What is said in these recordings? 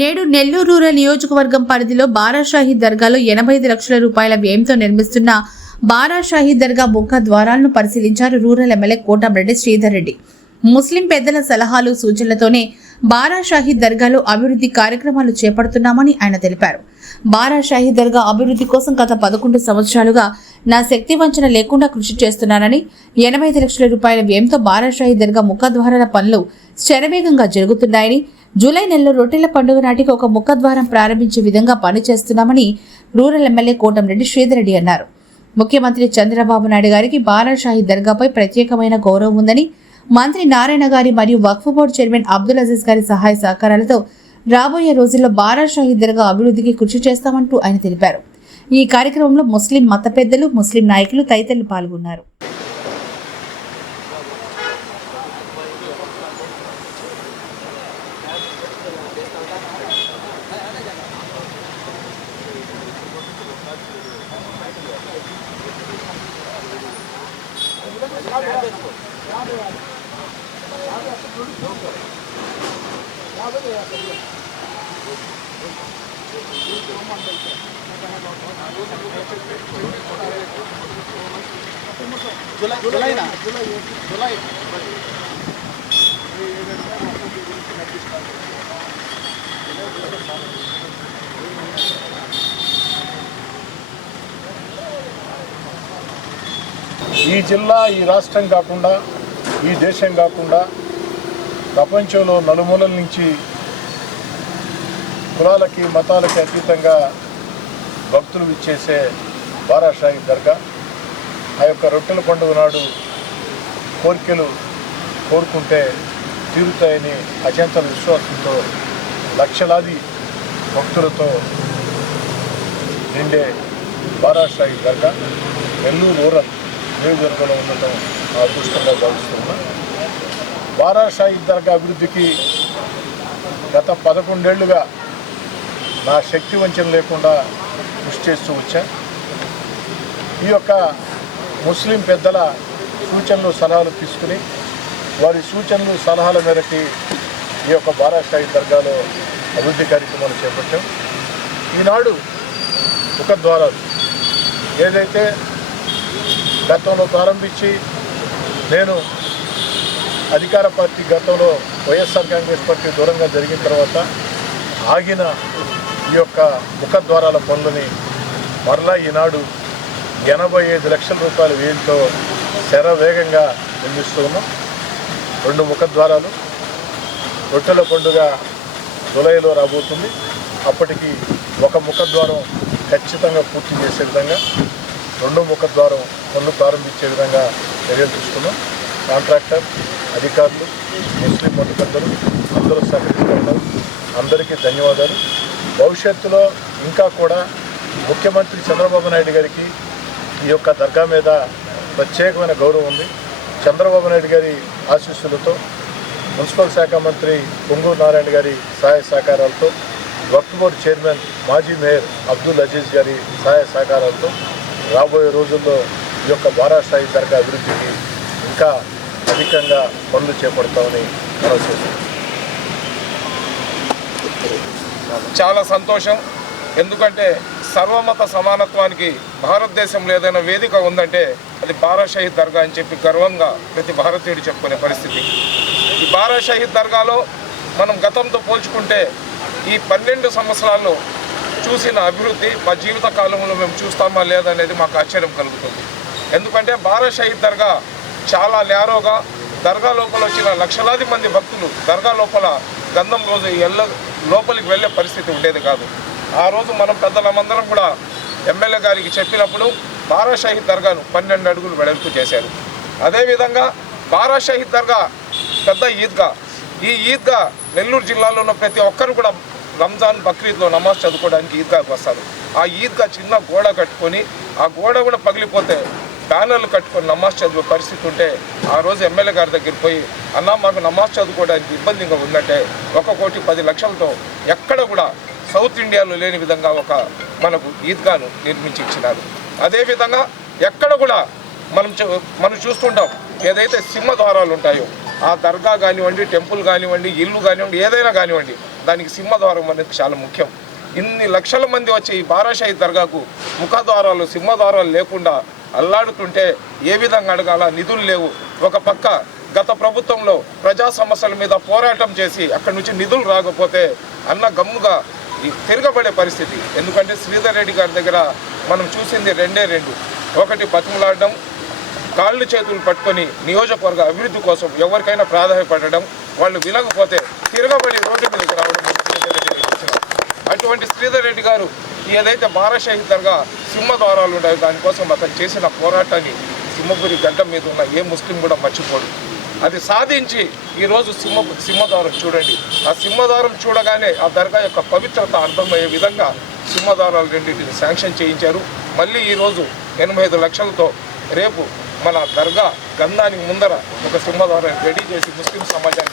నేడు నెల్లూరు రూరల్ నియోజకవర్గం పరిధిలో బారాషాహి దర్గాలో ఎనభై ఐదు లక్షల రూపాయల వ్యయంతో నిర్మిస్తున్న బారాషాహి దర్గా ముఖ ద్వారాలను పరిశీలించారు rural MLA Kotamreddy Sridhar Reddy. Muslim పెద్దల సలహాలు సూచనలతోనే బారాషాహి దర్గాలో అభివృద్ధి కార్యక్రమాలు చేపడుతున్నామని ఆయన తెలిపారు. బారాషాహి దర్గా అభివృద్ధి కోసం గత పదకొండు సంవత్సరాలుగా నా శక్తి వంచన లేకుండా కృషి చేస్తున్నానని ఎనభై ఐదు లక్షల రూపాయల వ్యయంతో బారాషాహి దర్గా ముఖద్వారాల పనులు శరవేగంగా జరుగుతున్నాయని జూలై నెలలో రొట్టెల పండుగ నాటికి ఒక ముఖద్వారం ప్రారంభించే విధంగా పనిచేస్తున్నామని రూరల్ ఎమ్మెల్యే కోటంరెడ్డి శ్రీధర్రెడ్డి అన్నారు. ముఖ్యమంత్రి చంద్రబాబు నాయుడు గారికి బారాషాహి దర్గాపై ప్రత్యేకమైన గౌరవం ఉందని మంత్రి నారాయణ గారి మరియు వక్ఫ్ బోర్డు చైర్మన్ అబ్దుల్ అజీజ్ గారి సహాయ సహకారాలతో రాబోయే రోజుల్లో బారాషాహి దర్గా అభివృద్ధికి కృషి చేస్తామంటూ ఆయన తెలిపారు. ఈ కార్యక్రమంలో ముస్లిం మత పెద్దలు ముస్లిం నాయకులు తదితరులు పాల్గొన్నారు. జూలై జూలైనా జూలై జూలై ఈ జిల్లా ఈ రాష్ట్రం కాకుండా ఈ దేశం కాకుండా ప్రపంచంలో నలుమూలల నుంచి కులాలకి మతాలకి అతీతంగా భక్తులు ఇచ్చేసే బారాషాహి దర్గా. ఆ యొక్క రొట్టెల పండుగ నాడు కోరికలు కోరుకుంటే తీరుతాయని అత్యంత విశ్వాసంతో లక్షలాది భక్తులతో నిండే బారాషాహి దర్గా నెల్లూరు రూరల్ నియోజకవర్గంలో ఉండటం అదృష్టంగా భావిస్తున్నా. బారాషాహి దర్గా అభివృద్ధికి గత పదకొండేళ్ళుగా నా శక్తి వంచన లేకుండా కృషి చేస్తూ వచ్చా. ఈ యొక్క ముస్లిం పెద్దల సూచనలు సలహాలు తీసుకుని వారి సూచనలు సలహాల మేరకి ఈ యొక్క బారాషాయి దర్గాలో అభివృద్ధి కార్యక్రమాలు చేపట్టాం. ఈనాడు ఒక ద్వారా ఏదైతే గతంలో ప్రారంభించి నేను అధికార పార్టీ గతంలో వైఎస్ఆర్ కాంగ్రెస్ పార్టీ దూరంగా జరిగిన తర్వాత ఆగిన ఈ యొక్క ముఖద్వారాల పనులని మరలా ఈనాడు ఎనభై ఐదు లక్షల రూపాయల వ్యయంతో శరవేగంగా నిర్మిస్తూ ఉన్నాం. రెండు ముఖద్వారాలు. రొట్టెల పండుగ జులైలో రాబోతుంది. అప్పటికి ఒక ముఖద్వారం ఖచ్చితంగా పూర్తి చేసే విధంగా రెండో ముఖద్వారం పనులు ప్రారంభించే విధంగా చర్యలు తీసుకున్నాం. కాంట్రాక్టర్ అధికారులు ముస్లిం మత అందరూ సహకరిస్తున్నారు. అందరికీ ధన్యవాదాలు. భవిష్యత్తులో ఇంకా కూడా ముఖ్యమంత్రి చంద్రబాబు నాయుడు గారికి ఈ యొక్క దర్గా మీద ప్రత్యేకమైన గౌరవం ఉంది. చంద్రబాబు నాయుడు గారి ఆశీస్సులతో మున్సిపల్ శాఖ మంత్రి పొంగూరు నారాయణ గారి సహాయ సహకారాలతో వక్ఫ్ బోర్డు చైర్మన్ మాజీ మేయర్ అబ్దుల్ అజీజ్ గారి సహాయ సహకారాలతో రాబోయే రోజుల్లో ఈ యొక్క బారాస్థాయి దర్గా అభివృద్ధికి ఇంకా అధికంగా పనులు చేపడతామని మనం చాలా సంతోషం. ఎందుకంటే సర్వమత సమానత్వానికి భారతదేశంలో ఏదైనా వేదిక ఉందంటే అది బారా షహీద్ దర్గా అని చెప్పి గర్వంగా ప్రతి భారతీయుడు చెప్పుకునే పరిస్థితి. ఈ బారా దర్గాలో మనం గతంతో పోల్చుకుంటే ఈ పన్నెండు సంవత్సరాల్లో చూసిన అభివృద్ధి మా జీవిత కాలంలో మేము చూస్తామా లేదనేది మాకు ఆశ్చర్యం కలుగుతుంది. ఎందుకంటే బారా షహీద్ దర్గా చాలా నేరోగా దర్గా లోపల వచ్చిన లక్షలాది మంది భక్తులు దర్గా లోపల గంధం రోజు ఎల్ల లోపలికి వెళ్ళే పరిస్థితి ఉండేది కాదు. ఆ రోజు మనం పెద్దలమందరం కూడా ఎమ్మెల్యే గారికి చెప్పినప్పుడు బారా షహీద్ దర్గాను పన్నెండు అడుగులు వెడల్పు చేశారు. అదేవిధంగా బారా షహీద్ దర్గా పెద్ద ఈద్గా ఈ ఈద్గా నెల్లూరు జిల్లాలో ఉన్న ప్రతి ఒక్కరు కూడా రంజాన్ బక్రీద్లో నమాజ్ చదువుకోవడానికి ఈద్గాకి వస్తారు. ఆ ఈద్గా చిన్న గోడ కట్టుకొని ఆ గోడ కూడా పగిలిపోతే బ్యానర్లు కట్టుకొని నమాజ్ చదివే పరిస్థితి ఉంటే ఆ రోజు ఎమ్మెల్యే గారి దగ్గరికి పోయి అన్నా మాకు నమాజ్ చదువుకోవడానికి ఇబ్బందిగా ఉందంటే ఒక కోటి పది లక్షలతో ఎక్కడ కూడా సౌత్ ఇండియాలో లేని విధంగా ఒక మనకు ఈద్గాను నిర్మించి ఇచ్చినారు. అదేవిధంగా ఎక్కడ కూడా మనం చూ- మనం చూస్తుంటాం ఏదైతే సింహ ద్వారాలు ఉంటాయో ఆ దర్గా కానివ్వండి టెంపుల్ కానివ్వండి ఇల్లు కానివ్వండి ఏదైనా కానివ్వండి దానికి సింహద్వారం అనేది చాలా ముఖ్యం. ఇన్ని లక్షల మంది వచ్చి ఈ బారాషాహి దర్గాకు ముఖద్వారాలు సింహద్వారాలు లేకుండా అల్లాడుతుంటే ఏ విధంగా అడగాల? నిధులు లేవు. ఒక పక్క గత ప్రభుత్వంలో ప్రజా సమస్యల మీద పోరాటం చేసి అక్కడి నుంచి నిధులు రాకపోతే అన్న గమ్ముగా తిరగబడే పరిస్థితి. ఎందుకంటే శ్రీధర్ రెడ్డి గారి దగ్గర మనం చూసింది రెండే రెండు. ఒకటి బతిమలాడడం కాళ్ళు చేతులు పట్టుకొని నియోజకవర్గ అభివృద్ధి కోసం ఎవరికైనా ప్రాధాన్యపడడం వాళ్ళు వినకపోతే తిరగబడి రోడ్డు మీదకి రావడం అటువంటి శ్రీధర్ రెడ్డి గారు ఏదైతే బారాషాహి సింహద్వారాలు ఉన్నాయో దానికోసం అతను చేసిన పోరాటాన్ని సింహపురి గడ్డ మీద ఉన్న ఏ ముస్లిం కూడా మర్చిపోడు. అది సాధించి ఈరోజు సింహ సింహద్వారం చూడండి. ఆ సింహద్వారం చూడగానే ఆ దర్గా యొక్క పవిత్రత అర్థమయ్యే విధంగా సింహద్వారాలు రెండింటిని శాంక్షన్ చేయించారు. మళ్ళీ ఈరోజు ఎనభై ఐదు లక్షలతో రేపు మన దర్గా గంధానికి ముందర ఒక సింహద్వారాన్ని రెడీ చేసి ముస్లిం సమాజానికి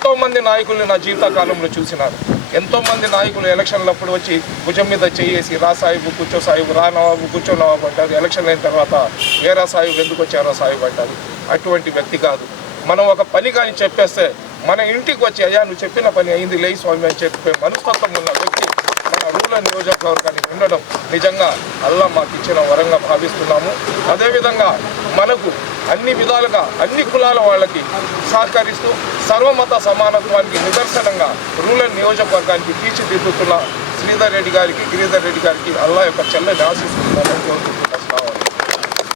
ఎంతోమంది నాయకుల్ని నా జీవితకాలంలో చూసినాను ఎంతోమంది నాయకులు ఎలక్షన్లప్పుడు వచ్చి భుజం మీద చేయేసి రా సాహిబు కూర్చో సాహిబు రా నవాబు కూర్చో నవాబు అంటారు. ఎలక్షన్ అయిన తర్వాత వేరా సాహిబు ఎందుకు వచ్చారా సాహిబు అంటారు. అటువంటి వ్యక్తి కాదు. మనం ఒక పని కానీ చెప్పేస్తే మన ఇంటికి వచ్చి అయ్యా నువ్వు చెప్పిన పని అయింది లే స్వామి అని చెప్పే మనస్తత్వం ఉన్న వ్యక్తి మన రూరల్ నియోజకవర్గానికి ఉండడం నిజంగా అల్లా మాకు ఇచ్చిన వరంగా భావిస్తున్నాము. అదేవిధంగా మనకు అన్ని విధాలుగా అన్ని కులాల వాళ్ళకి సహకరిస్తూ సర్వమత సమానత్వానికి నిదర్శనంగా రూరల్ నియోజకవర్గానికి తీర్చిదిద్దుతున్న శ్రీధర్ రెడ్డి గారికి గిరిధర్ రెడ్డి గారికి అల్లా యొక్క చెల్లని ఆశిస్తున్నామని కోరుకుంటున్నాను.